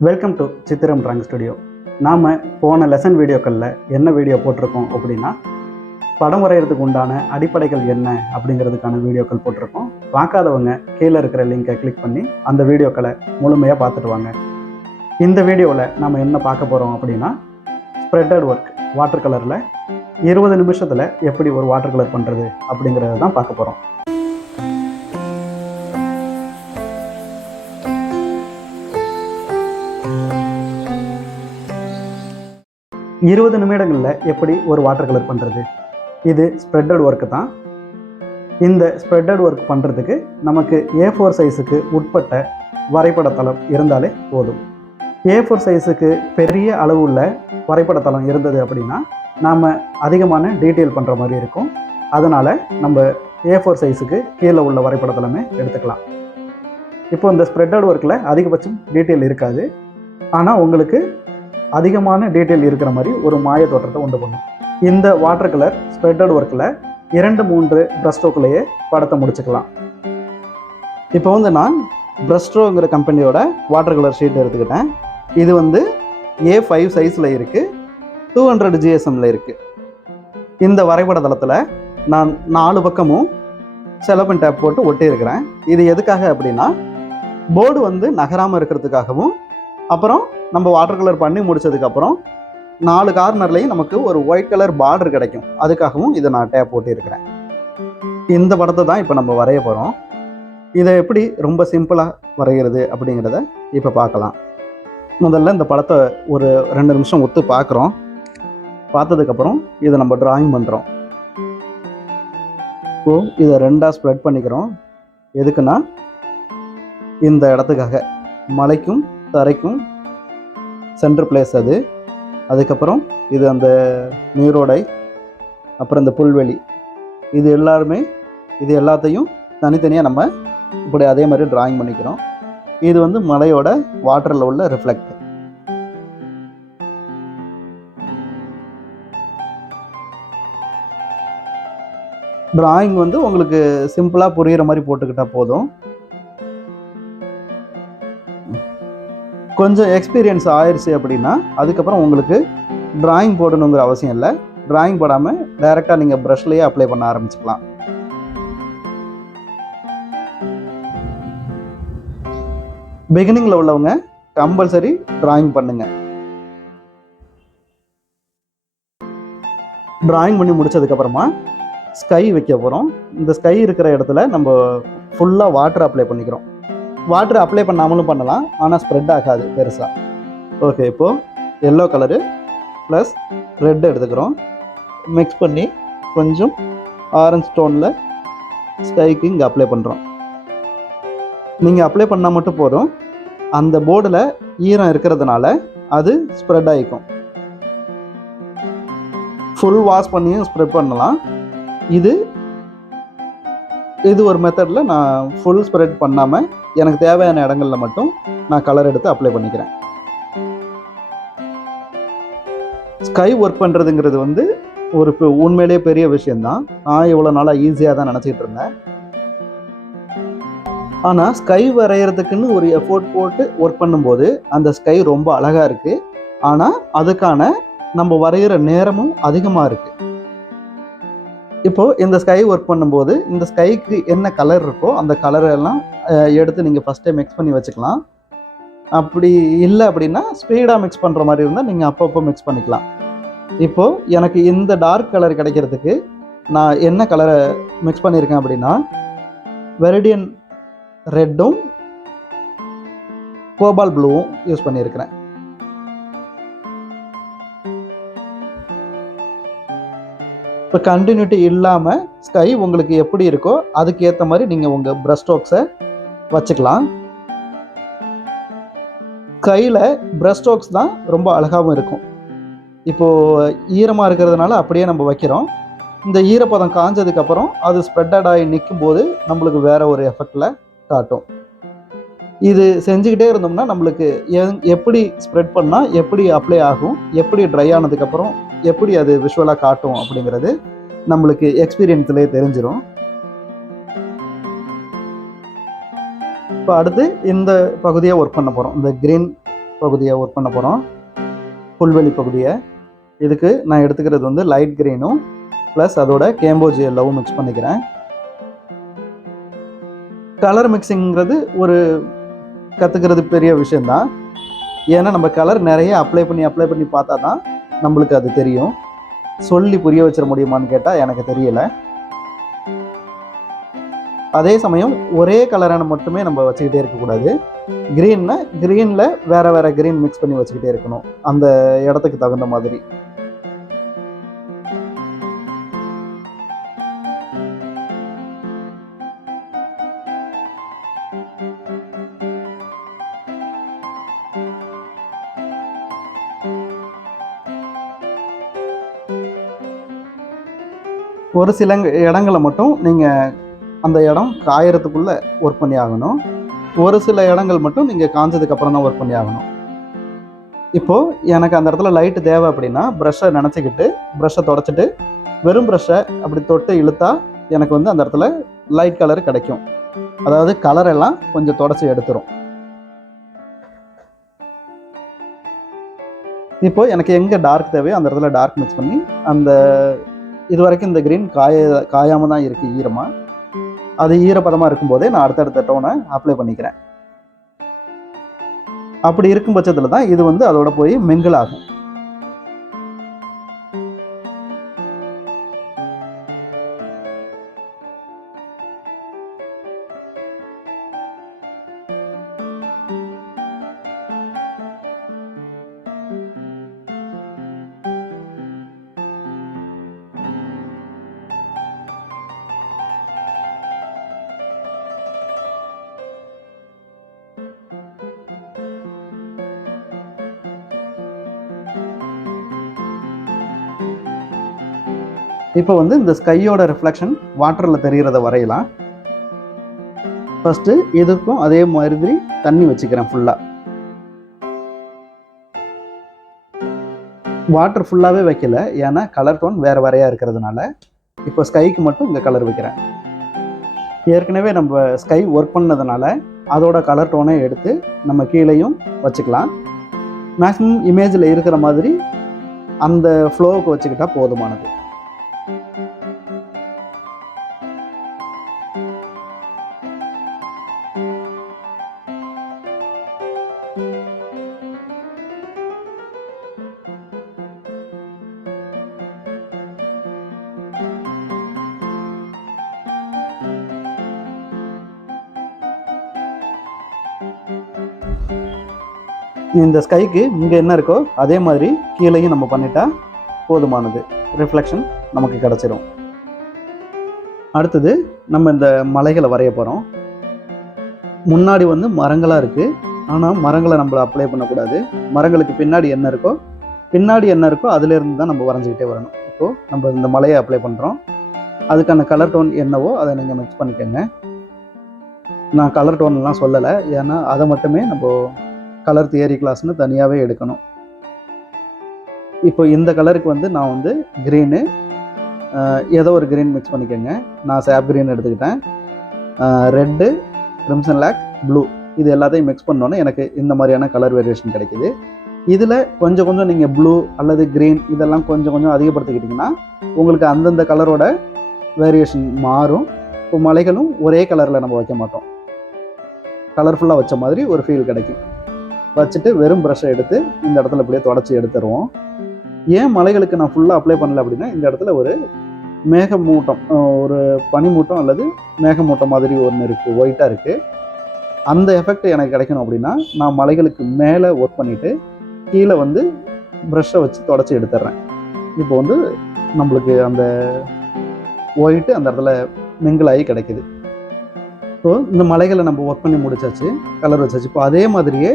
Welcome to Chithiram drawing studio நாம் போன lesson வீடியோக்களில் என்ன வீடியோ போட்டிருக்கோம் அப்படின்னா படம் வரைகிறதுக்கு உண்டான அடிப்படைகள் என்ன அப்படிங்கிறதுக்கான வீடியோக்கள் போட்டிருக்கோம். பார்க்காதவங்க கீழே இருக்கிற லிங்கை கிளிக் பண்ணி அந்த வீடியோக்களை முழுமையாக பார்த்துட்டு வாங்க. இந்த வீடியோவில் நம்ம என்ன பார்க்க போகிறோம் அப்படின்னா ஸ்ப்ரெட்டட் ஒர்க் வாட்டர் கலரில் இருபது நிமிஷத்தில் எப்படி ஒரு வாட்டர் கலர் பண்ணுறது அப்படிங்கிறத தான் பார்க்க போகிறோம் இருபது நிமிடங்களில் எப்படி ஒரு வாட்டர் கலர் பண்ணுறது இது ஸ்ப்ரெட்டட் ஒர்க்கு தான். இந்த ஸ்ப்ரெட்டட் ஒர்க் பண்ணுறதுக்கு நமக்கு ஏ ஃபோர் சைஸுக்கு உட்பட்ட வரைபடத்தளம் இருந்தாலே போதும். ஏ ஃபோர் சைஸுக்கு பெரிய அளவு உள்ள வரைபடத்தளம் இருந்தது அப்படின்னா நாம் அதிகமான டீட்டெயில் பண்ணுற மாதிரி இருக்கும். அதனால் நம்ம ஏ ஃபோர் சைஸுக்கு கீழே உள்ள வரைபடத்தளமே எடுத்துக்கலாம். இப்போ இந்த ஸ்ப்ரெட்டட் ஒர்க்கில் அதிகபட்சம் டீட்டெயில் இருக்காது. ஆனால் உங்களுக்கு அதிகமான டீட்டெயில் இருக்கிற மாதிரி ஒரு மாய தோற்றத்தை உண்டு பண்ணும். இந்த வாட்டர் கலர் ஸ்ப்ரெட்டட் ஒர்க்கில் இரண்டு மூன்று ப்ரஸ்ட்ரோக்குள்ளேயே படத்தை முடிச்சுக்கலாம். இப்போ வந்து நான் ப்ரஸ்ட்ரோங்கிற கம்பெனியோட வாட்டர் கலர் ஷீட் எடுத்துக்கிட்டேன். இது வந்து ஏ ஃபைவ் சைஸில் இருக்குது டூ ஹண்ட்ரட் ஜிஎஸ்எம்மில் இருக்குது இந்த வரைபட தளத்தில் நான் நாலு பக்கமும் செலப்பன் டேப் போட்டு ஒட்டியிருக்கிறேன். இது எதுக்காக அப்படின்னா போர்டு வந்து நகராமல் இருக்கிறதுக்காகவும் அப்புறம் நம்ம வாட்டர் கலர் பண்ணி முடிச்சதுக்கப்புறம் நாலு கார்னர்லையும் நமக்கு ஒரு ஒயிட் கலர் பார்டர் கிடைக்கும். அதுக்காகவும் இதை நான் டேப் போட்டிருக்கிறேன். இந்த படத்தை தான் இப்போ நம்ம வரைய போகிறோம் இதை எப்படி ரொம்ப சிம்பிளாக வரைகிறது அப்படிங்கிறத இப்போ பார்க்கலாம். முதல்ல இந்த படத்தை ஒரு ரெண்டு நிமிஷம் ஒத்து பார்க்குறோம். பார்த்ததுக்கப்புறம் இதை நம்ம டிராயிங் பண்ணுறோம் ஓ இதை ரெண்டாக ஸ்ப்ரெட் பண்ணிக்கிறோம். எதுக்குன்னா இந்த இடத்துக்காக மலைக்கும் தரைக்கும் சென்டர் பிளேஸ் அது. அதுக்கப்புறம் இது அந்த நீரோடை அப்புறம் இந்த புல்வெளி. இது எல்லாருமே இது எல்லாத்தையும் தனித்தனியாக நம்ம இப்படி அதே மாதிரி டிராயிங் பண்ணிக்கிறோம். இது வந்து மலையோட வாட்டரில் உள்ள ரிஃப்ளெக்ட் டிராயிங் வந்து உங்களுக்கு சிம்பிளாக புரிகிற மாதிரி போட்டுக்கிட்டால் போதும். கொஞ்சம் எக்ஸ்பீரியன்ஸ் ஆயிடுச்சு அப்படின்னா அதுக்கப்புறம் உங்களுக்கு ட்ராயிங் போடணுங்கிற அவசியம் இல்லை. ட்ராயிங் போடாமல் டைரெக்டாக நீங்கள் ப்ரஷ்லேயே அப்ளை பண்ண ஆரம்பிச்சுக்கலாம். பிகினிங்கில் உள்ளவங்க கம்பல்சரி ட்ராயிங் பண்ணுங்க. ட்ராயிங் பண்ணி முடிச்சதுக்கப்புறமா ஸ்கை வைக்க போகிறோம் இந்த ஸ்கை இருக்கிற இடத்துல நம்ம ஃபுல்லாக வாட்டர் அப்ளை பண்ணிக்கிறோம். வாட்டர் அப்ளை பண்ணாமலும் பண்ணலாம். ஆனால் ஸ்ப்ரெட் ஆகாது பெருசாக ஓகே இப்போது எல்லோ கலரு ப்ளஸ் ரெட் எடுத்துக்கிறோம். மிக்ஸ் பண்ணி கொஞ்சம் ஆரஞ்ச் ஸ்டோனில் ஸ்கைக்கு இங்கே அப்ளை பண்ணுறோம் நீங்கள் அப்ளை பண்ணால் மட்டும் போதும். அந்த போர்டில் ஈரம் இருக்கிறதுனால அது ஸ்ப்ரெட் ஆகிக்கும் ஃபுல் வாஷ் பண்ணியும் ஸ்ப்ரெட் பண்ணலாம். இது இது ஒரு மெத்தடில் நான் ஃபுல் ஸ்ப்ரெட் பண்ணாமல் எனக்கு தேவையான இடங்கள்ல மட்டும் நான் கலர் எடுத்து அப்ளை பண்ணிக்கிறேன். ஸ்கை ஒர்க் பண்ணுறதுங்கிறது வந்து ஒரு உண்மையிலேயே பெரிய விஷயந்தான் நான் இவ்வளோ நாளாக ஈஸியாக தான் நினச்சிக்கிட்டு இருந்தேன். ஆனால் ஸ்கை வரைகிறதுக்குன்னு ஒரு எஃபோர்ட் போட்டு ஒர்க் பண்ணும்போது அந்த ஸ்கை ரொம்ப அழகாக இருக்குது ஆனால் அதுக்கான நம்ம வரைகிற நேரமும் அதிகமாக இருக்குது இப்போது இந்த ஸ்கை ஒர்க் பண்ணும்போது இந்த ஸ்கைக்கு என்ன கலர் இருக்கோ அந்த கலரெல்லாம் எடுத்து நீங்கள் ஃபஸ்ட்டே மிக்ஸ் பண்ணி வச்சுக்கலாம். அப்படி இல்லை அப்படின்னா ஸ்பீடாக மிக்ஸ் பண்ணுற மாதிரி இருந்தால் நீங்கள் அப்பப்போ மிக்ஸ் பண்ணிக்கலாம். இப்போது எனக்கு இந்த டார்க் கலர் கிடைக்கிறதுக்கு நான் என்ன கலரை மிக்ஸ் பண்ணியிருக்கேன் அப்படின்னா வெரடியன் ரெட்டும் கோபால் ப்ளூவும் யூஸ் பண்ணியிருக்கிறேன் இப்போ கண்டினியூட்டி இல்லாமல் ஸ்கை உங்களுக்கு எப்படி இருக்கோ அதுக்கு ஏற்ற மாதிரி நீங்கள் உங்கள் ப்ரஷ் ஸ்ட்ரோக்ஸை வச்சுக்கலாம். கையில் ப்ரஷ் ஸ்ட்ரோக்ஸ் தான் ரொம்ப அழகாகவும் இருக்கும். இப்போது ஈரமாக இருக்கிறதுனால அப்படியே நம்ம வைக்கிறோம். இந்த ஈரப்பதம் காஞ்சதுக்கப்புறம் அது ஸ்ப்ரெட்டட் ஆகி நிற்கும் போது நம்மளுக்கு வேற ஒரு எஃபெக்டில் காட்டும். இது செஞ்சுக்கிட்டே இருந்தோம்னா நம்மளுக்கு எப்படி ஸ்ப்ரெட் பண்ணால் எப்படி அப்ளை ஆகும் எப்படி ட்ரை ஆனதுக்கப்புறம் எப்படி அது விஷுவலாக காட்டும் அப்படிங்கிறது நம்மளுக்கு எக்ஸ்பீரியன்ஸ்லேயே தெரிஞ்சிடும் இப்போ அடுத்து இந்த பகுதியை ஒர்க் பண்ண போகிறோம் இந்த க்ரீன் பகுதியை ஒர்க் பண்ண போகிறோம் புல்வெளி பகுதியை. இதுக்கு நான் எடுத்துக்கிறது வந்து லைட் க்ரீனும் ப்ளஸ் அதோட கேம்போஜ் எல்லோவும் மிக்ஸ் பண்ணிக்கிறேன். கலர் மிக்சிங்கிறது ஒரு கற்றுக்கிறது பெரிய விஷயந்தான் ஏன்னா நம்ம கலர் நிறைய அப்ளை பண்ணி அப்ளை பண்ணி பார்த்தா தான் நம்மளுக்கு அது தெரியும். சொல்லி புரிய வச்சிட முடியுமான்னு கேட்டால் எனக்கு தெரியலை. அதே சமயம் ஒரே கலரான மட்டுமே நம்ம வச்சுக்கிட்டே இருக்கக்கூடாது க்ரீனில் க்ரீனில் வேறு வேறு க்ரீன் மிக்ஸ் பண்ணி வச்சுக்கிட்டே இருக்கணும். அந்த இடத்துக்கு தகுந்த மாதிரி. ஒரு சில இடங்களை மட்டும் நீங்கள் அந்த இடம் காயறதுக்குள்ளே ஒர்க் பண்ணி ஆகணும். ஒரு சில இடங்கள் மட்டும் நீங்கள் காஞ்சதுக்கப்புறம் தான் ஒர்க் பண்ணி ஆகணும். இப்போது எனக்கு அந்த இடத்துல லைட்டு தேவை அப்படின்னா ப்ரஷ்ஷை நினச்சிக்கிட்டு ப்ரஷ்ஷை தொடச்சிட்டு வெறும் ப்ரஷ்ஷை அப்படி தொட்டு இழுத்தா எனக்கு வந்து அந்த இடத்துல லைட் கலர் கிடைக்கும். அதாவது கலர் எல்லாம் கொஞ்சம் தொடச்சி எடுத்துரும். இப்போ எனக்கு எங்கே டார்க் தேவையோ அந்த இடத்துல டார்க் மிக்ஸ் பண்ணி அந்த இது வரைக்கும் இந்த க்ரீன் காய காயாமல் தான் இருக்குது ஈரமாக அது ஈரப்பதமாக இருக்கும்போதே நான் அடுத்தடுத்த டோனை அப்ளை பண்ணிக்கிறேன். அப்படி இருக்கும் பட்சத்தில் தான் இது வந்து அதோட போய் மிங்கிள் ஆகும். இப்போ வந்து இந்த ஸ்கையோட ரிஃப்ளெக்ஷன் வாட்டரில் தெரிகிறத வரையலாம். ஃபஸ்ட்டு எதிர்க்கும் அதே மாதிரி தண்ணி வச்சுக்கிறேன் ஃபுல்லாக வாட்டர் ஃபுல்லாகவே வைக்கல ஏன்னா கலர் டோன் வேறு வேறையாக இருக்கிறதுனால இப்போ ஸ்கைக்கு மட்டும் இங்கே கலர் வைக்கிறேன். ஏற்கனவே நம்ம ஸ்கை ஒர்க் பண்ணதுனால அதோட கலர் டோனை எடுத்து நம்ம கீழேயும் வச்சுக்கலாம். மேக்ஸிமம் இமேஜில் இருக்கிற மாதிரி அந்த ஃப்ளோவுக்கு வச்சுக்கிட்டால் போதுமானது. இந்த ஸ்கைக்கு இங்கே என்ன இருக்கோ அதே மாதிரி கீழேயும் நம்ம பண்ணிட்டா போதுமானது. ரிஃப்ளெக்ஷன் நமக்கு கிடச்சிரும். அடுத்தது நம்ம இந்த மலைகளை வரைய போகிறோம் முன்னாடி வந்து மரங்களாக இருக்குது ஆனால் மரங்களை நம்ம அப்ளை பண்ணக்கூடாது. மரங்களுக்கு பின்னாடி என்ன இருக்கோ பின்னாடி என்ன இருக்கோ அதுலேருந்து தான் நம்ம வரைஞ்சிக்கிட்டே வரணும். இப்போது நம்ம இந்த மலையை அப்ளை பண்ணுறோம் அதுக்கான கலர் டோன் என்னவோ அதை நீங்கள் மிக்ஸ் பண்ணிக்கோங்க. நான் கலர் டோன்லாம் சொல்லலை. ஏன்னா அதை மட்டுமே நம்ம கலர் தியரி கிளாஸ்னு தனியாகவே எடுக்கணும். இப்போ இந்த கலருக்கு வந்து நான் வந்து க்ரீனு ஏதோ ஒரு க்ரீன் மிக்ஸ் பண்ணிக்கோங்க. நான் சேப் க்ரீன் எடுத்துக்கிட்டேன். ரெட்டு கிரிம்சன் லேக் ப்ளூ இது எல்லாத்தையும் மிக்ஸ் பண்ணோன்னே எனக்கு இந்த மாதிரியான கலர் வேரியேஷன் கிடைக்கிது. இதில் கொஞ்சம் கொஞ்சம் நீங்கள் ப்ளூ அல்லது க்ரீன் இதெல்லாம் கொஞ்சம் கொஞ்சம் அதிகப்படுத்திக்கிட்டிங்கன்னா உங்களுக்கு அந்தந்த கலரோட வேரியேஷன் மாறும். இப்போ மலைகளும் ஒரே கலரில் நம்ம வைக்க மாட்டோம். கலர்ஃபுல்லாக வச்ச மாதிரி ஒரு ஃபீல் கிடைக்கும். வச்சுட்டு வெறும் ப்ரஷ்ஷை எடுத்து இந்த இடத்துல அப்படியே தொடச்சி எடுத்துருவோம். ஏன் மலைகளுக்கு நான் ஃபுல்லாக அப்ளை பண்ணல அப்படின்னா இந்த இடத்துல ஒரு மேகமூட்டம் மூட்டம் ஒரு பனிமூட்டம் அல்லது மேகமூட்டம் மாதிரி ஒன்று இருக்குது ஒயிட்டாக இருக்குது அந்த எஃபெக்ட் எனக்கு கிடைக்கணும் அப்படின்னா நான் மலைகளுக்கு மேலே ஒர்க் பண்ணிவிட்டு கீழே வந்து ப்ரஷ்ஷை வச்சு தொடச்சி எடுத்துடுறேன் இப்போ வந்து நம்மளுக்கு அந்த ஒயிட்டு அந்த இடத்துல மிங்கிளாகி ஆகி ஸோ இந்த மலைகளை நம்ம ஒர்க் பண்ணி முடிச்சாச்சு கலர் வச்சாச்சு. இப்போ அதே மாதிரியே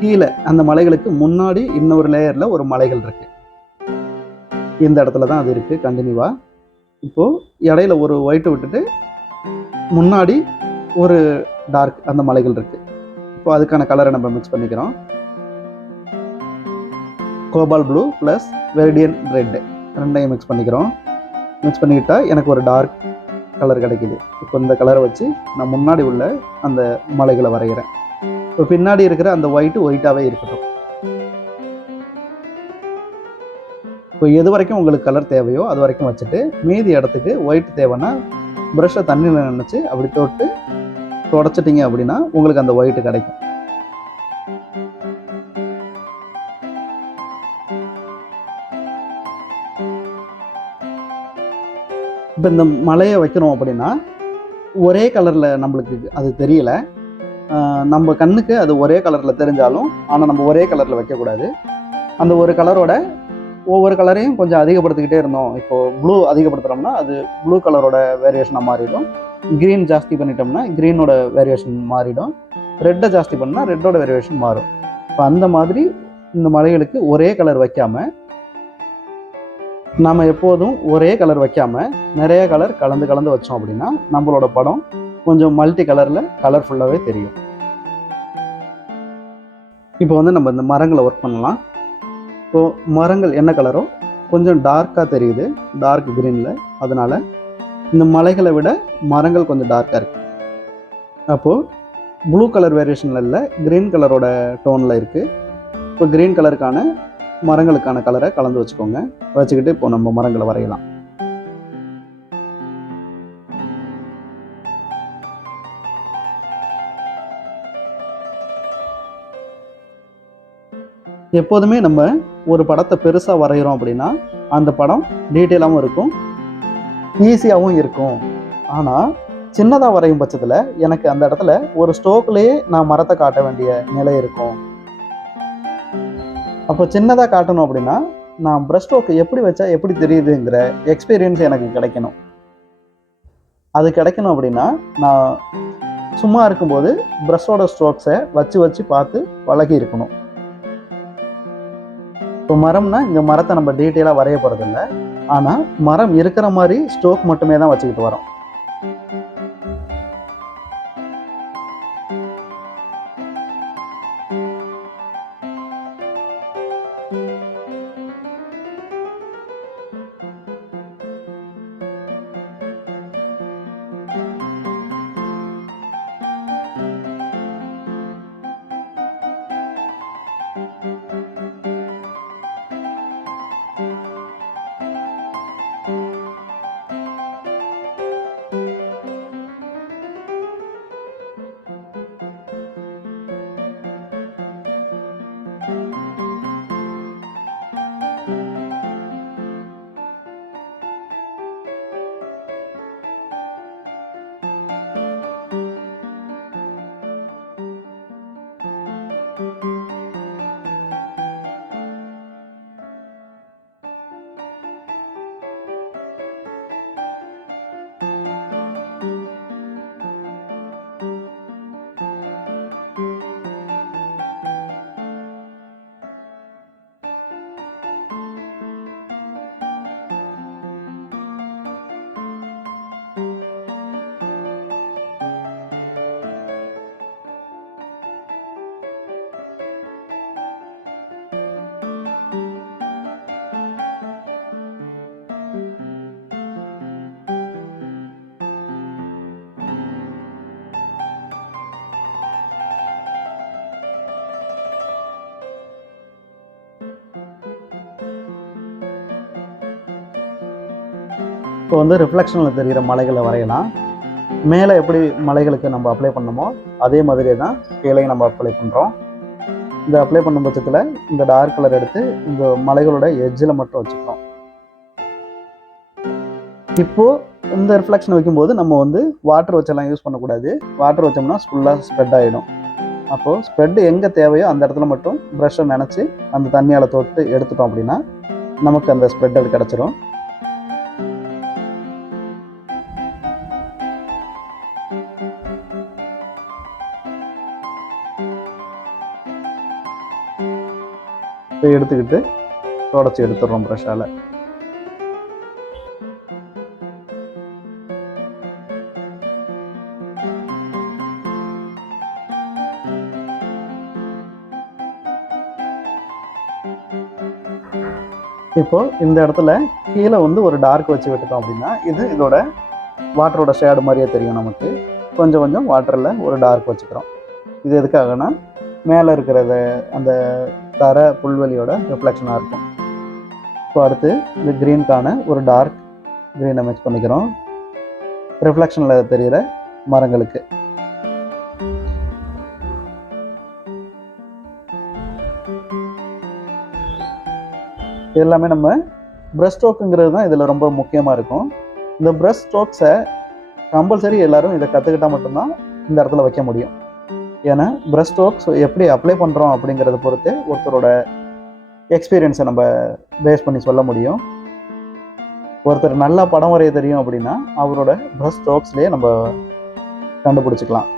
கீழே அந்த மலைகளுக்கு முன்னாடி இன்னொரு லேயரில் ஒரு மலைகள் இருக்குது இந்த இடத்துல தான் அது இருக்குது கண்டினியூவாக இப்போது இடையில ஒரு ஒயிட்டை விட்டுட்டு முன்னாடி ஒரு டார்க் அந்த மலைகள் இருக்குது இப்போ அதுக்கான கலரை நம்ம மிக்ஸ் பண்ணிக்கிறோம். Cobalt blue plus viridian red ரெண்டையும் மிக்ஸ் பண்ணிக்கிறோம். மிக்ஸ் பண்ணிக்கிட்டால் எனக்கு ஒரு டார்க் கலர் கிடைக்குது. இப்போ இந்த கலரை வச்சு நான் முன்னாடி உள்ள அந்த மலைகளை வரைகிறேன். இப்போ பின்னாடி இருக்கிற அந்த ஒயிட்டு ஒயிட்டாகவே இருக்கட்டும். இப்போ எது வரைக்கும் உங்களுக்கு கலர் தேவையோ அது வரைக்கும் வச்சுட்டு மீதி இடத்துக்கு ஒயிட் தேவைன்னா ப்ரஷ்ஷை தண்ணியில் நினச்சி அப்படி தொட்டு தொடச்சிட்டிங்க அப்படின்னா உங்களுக்கு அந்த ஒயிட்டு கிடைக்கும். இப்போ இந்த மலையை வைக்கிறோம் அப்படின்னா ஒரே கலரில் நம்மளுக்கு அது தெரியல. நம்ம கண்ணுக்கு அது ஒரே கலரில் தெரிஞ்சாலும் ஆனால் நம்ம ஒரே கலரில் வைக்கக்கூடாது. அந்த ஒரு கலரோட ஒவ்வொரு கலரையும் கொஞ்சம் அதிகப்படுத்திக்கிட்டே இருந்தோம். இப்போது ப்ளூ அதிகப்படுத்துகிறோம்னா அது ப்ளூ கலரோட வேரியேஷனாக மாறிடும். க்ரீன் ஜாஸ்தி பண்ணிட்டோம்னா க்ரீனோட வேரியேஷன் மாறிடும். ரெட்டை ஜாஸ்தி பண்ணால் ரெட்டோட வேரியேஷன் மாறும். இப்போ அந்த மாதிரி இந்த மலைகளுக்கு ஒரே கலர் வைக்காமல் நம்ம எப்போதும் ஒரே கலர் வைக்காமல் நிறைய கலர் கலந்து கலந்து வச்சோம் அப்படின்னா நம்மளோட படம் கொஞ்சம் மல்டி கலரில் கலர்ஃபுல்லாகவே தெரியும். இப்போ வந்து நம்ம இந்த மரங்களை ஒர்க் பண்ணலாம். இப்போது மரங்கள் என்ன கலரோ கொஞ்சம் டார்க்காக தெரியுது. டார்க் க்ரீனில் அதனால் இந்த மலைகளை விட மரங்கள் கொஞ்சம் டார்க்காக இருக்குது அப்போது ப்ளூ கலர் வேரியேஷனில் இல்லை க்ரீன் கலரோட டோனில் இருக்குது இப்போ க்ரீன் கலருக்கான மரங்களுக்கான கலரை கலந்து வச்சுக்கோங்க. வச்சுக்கிட்டு இப்போ நம்ம மரங்களை வரையலாம். எப்போதுமே நம்ம ஒரு படத்தை பெருசாக வரைகிறோம் அப்படின்னா அந்த படம் டீட்டெயிலாகவும் இருக்கும் ஈஸியாகவும் இருக்கும். ஆனால் சின்னதாக வரையும் பட்சத்தில் எனக்கு அந்த இடத்துல ஒரு ஸ்டோக்லேயே நான் மரத்தை காட்ட வேண்டிய நிலை இருக்கும். அப்போ சின்னதாக காட்டணும் அப்படின்னா நான் ப்ரெஷ் ஸ்ட்ரோக் எப்படி வச்சா எப்படி தெரியுதுங்கிற எக்ஸ்பீரியன்ஸ் எனக்கு கிடைக்கணும். அது கிடைக்கணும் அப்படின்னா நான் சும்மா இருக்கும்போது ப்ரெஷ்ஷோட ஸ்ட்ரோக்ஸை வச்சு வச்சு பார்த்து பழகி இருக்கணும். இப்போ மரம்னா இங்கே மரத்தை நம்ம டீட்டெயிலாக வரைய போகிறதில்ல ஆனால் மரம் இருக்கிற மாதிரி ஸ்ட்ரோக் மட்டுமே தான் வச்சுக்கிட்டு வரோம். இப்போ வந்து ரிஃப்ளெக்ஷனில் தெரிகிற மலைகளை வரையலாம். மேலே எப்படி மலைகளுக்கு நம்ம அப்ளை பண்ணமோ அதே மாதிரியே தான் கீழே நம்ம அப்ளை பண்ணுறோம் இந்த அப்ளை பண்ணும் பட்சத்தில் இந்த டார்க் கலர் எடுத்து இந்த மலைகளோட எஜ்ஜில் மட்டும் வச்சுக்கிறோம். இப்போது இந்த ரிஃப்ளெக்ஷன் வைக்கும்போது நம்ம வந்து வாட்டர் வச்செல்லாம் யூஸ் பண்ணக்கூடாது. வாட்டர் வச்சோம்னா ஃபுல்லாக ஸ்ப்ரெட் ஆகிடும் அப்போது ஸ்ப்ரெட் எங்கே தேவையோ அந்த இடத்துல மட்டும் ப்ரெஷ்ஷை நினச்சி அந்த தண்ணியால் தொட்டு எடுத்துட்டோம் அப்படின்னா நமக்கு அந்த ஸ்ப்ரெட் அது கிடச்சிரும். இதை எடுத்துக்கிட்டு தொடச்சி எடுத்துடுறோம் ப்ரஷ்ஷால் இப்போ இந்த இடத்துல கீழே வந்து ஒரு டார்க் வச்சு விட்டுட்டோம் அப்படின்னா இது இதோட வாட்டரோட ஷேடு மாதிரியே தெரியும் நமக்கு. கொஞ்சம் கொஞ்சம் வாட்டரில் ஒரு டார்க் வச்சுக்கிறோம். இது எதுக்காகனா மேலே இருக்கிறத அந்த தர புல்வெளியோட ரிஃப்ளெக்ஷனாக இருக்கும். ஸோ அடுத்து இந்த க்ரீனுக்கான ஒரு டார்க் க்ரீனை மிக்ஸ் பண்ணிக்கிறோம். ரிஃப்ளெக்ஷனில் தெரிகிற மரங்களுக்கு. எல்லாமே நம்ம ப்ரஷ் ஸ்ட்ரோக்குங்கிறது தான் இதில் ரொம்ப முக்கியமாக இருக்கும். இந்த ப்ரஷ் ஸ்ட்ரோக்ஸை கம்பல்சரி எல்லாரும் இதை கற்றுக்கிட்டால் மட்டும்தான் இந்த இடத்துல வைக்க முடியும். ஏன்னா ப்ரஷ் ஸ்ட்ரோக்ஸ் எப்படி அப்ளை பண்ணுறோம் அப்படிங்கிறத பொறுத்து ஒருத்தரோட எக்ஸ்பீரியன்ஸை நம்ம பேஸ் பண்ணி சொல்ல முடியும். ஒருத்தர் நல்லா படம் வரைய தெரியும் அப்படின்னா அவரோட ப்ரஷ் ஸ்ட்ரோக்ஸ்லேயே நம்ம கண்டுபிடிச்சிக்கலாம்.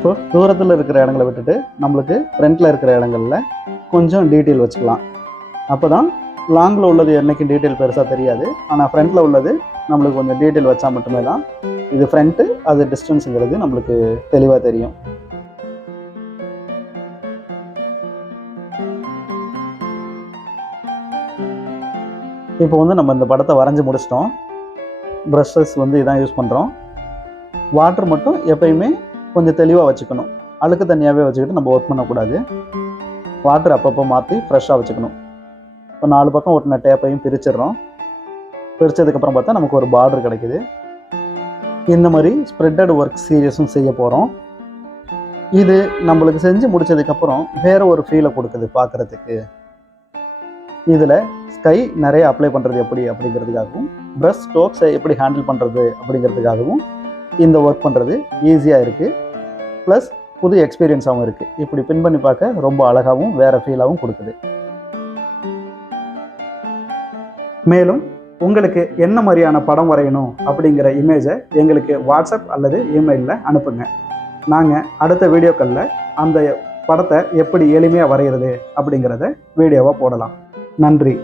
இப்போ தூரத்தில் இருக்கிற இடங்களை விட்டுட்டு நம்மளுக்கு ஃப்ரண்ட்டில் இருக்கிற இடங்களில் கொஞ்சம் டீட்டெயில் வச்சுக்கலாம். அப்போ தான் லாங்கில் உள்ளது என்றைக்கும் டீட்டெயில் பெருசாக தெரியாது. ஆனால் ஃப்ரண்ட்டில் உள்ளது நம்மளுக்கு கொஞ்சம் டீட்டெயில் வச்சா மட்டுமே தான் இது ஃப்ரண்ட்டு அது டிஸ்டன்ஸுங்கிறது நம்மளுக்கு தெளிவாக தெரியும். இப்போ வந்து நம்ம இந்த படத்தை வரைஞ்சி முடிச்சிட்டோம். ப்ரஷஸ் வந்து இதான் யூஸ் பண்ணுறோம் வாட்டர் மட்டும் எப்பயுமே கொஞ்சம் தெளிவாக வச்சுக்கணும். அழுக்கு தண்ணியாகவே வச்சுக்கிட்டு நம்ம ஒர்க் பண்ணக்கூடாது. வாட்டர் அப்பப்போ மாற்றி ஃப்ரெஷ்ஷாக வச்சுக்கணும். இப்போ நாலு பக்கம் ஒட்டின டேப்பையும் பிரிச்சிடுறோம். பிரித்ததுக்கப்புறம் பார்த்தா நமக்கு ஒரு பார்டர் கிடைக்குது. இந்த மாதிரி ஸ்ப்ரெட்டட் ஒர்க் சீரியஸும் செய்ய போகிறோம் இது நம்மளுக்கு செஞ்சு முடிச்சதுக்கப்புறம் வேறு ஒரு ஃபீலை கொடுக்குது பார்க்குறதுக்கு. இதில் ஸ்கை நிறைய அப்ளை பண்ணுறது எப்படி அப்படிங்கிறதுக்காகவும் ப்ரஷ் ஸ்ட்ரோக்ஸை எப்படி ஹேண்டில் பண்ணுறது அப்படிங்கிறதுக்காகவும் இந்த ஒர்க் பண்ணுறது ஈஸியாக இருக்குது ப்ளஸ் புது எக்ஸ்பீரியன்ஸாகவும் இருக்குது இப்படி பின் பண்ணி பார்க்க ரொம்ப அழகாகவும் வேறு ஃபீலாகவும் கொடுக்குது. மேலும் உங்களுக்கு என்ன மாதிரியான படம் வரையணும் அப்படிங்கிற இமேஜை எங்களுக்கு வாட்ஸ்அப் அல்லது இமெயிலில் அனுப்புங்க. நாங்கள் அடுத்த வீடியோக்களில் அந்த படத்தை எப்படி எளிமையாக வரைகிறது அப்படிங்கிறத வீடியோவாக போடலாம். நன்றி.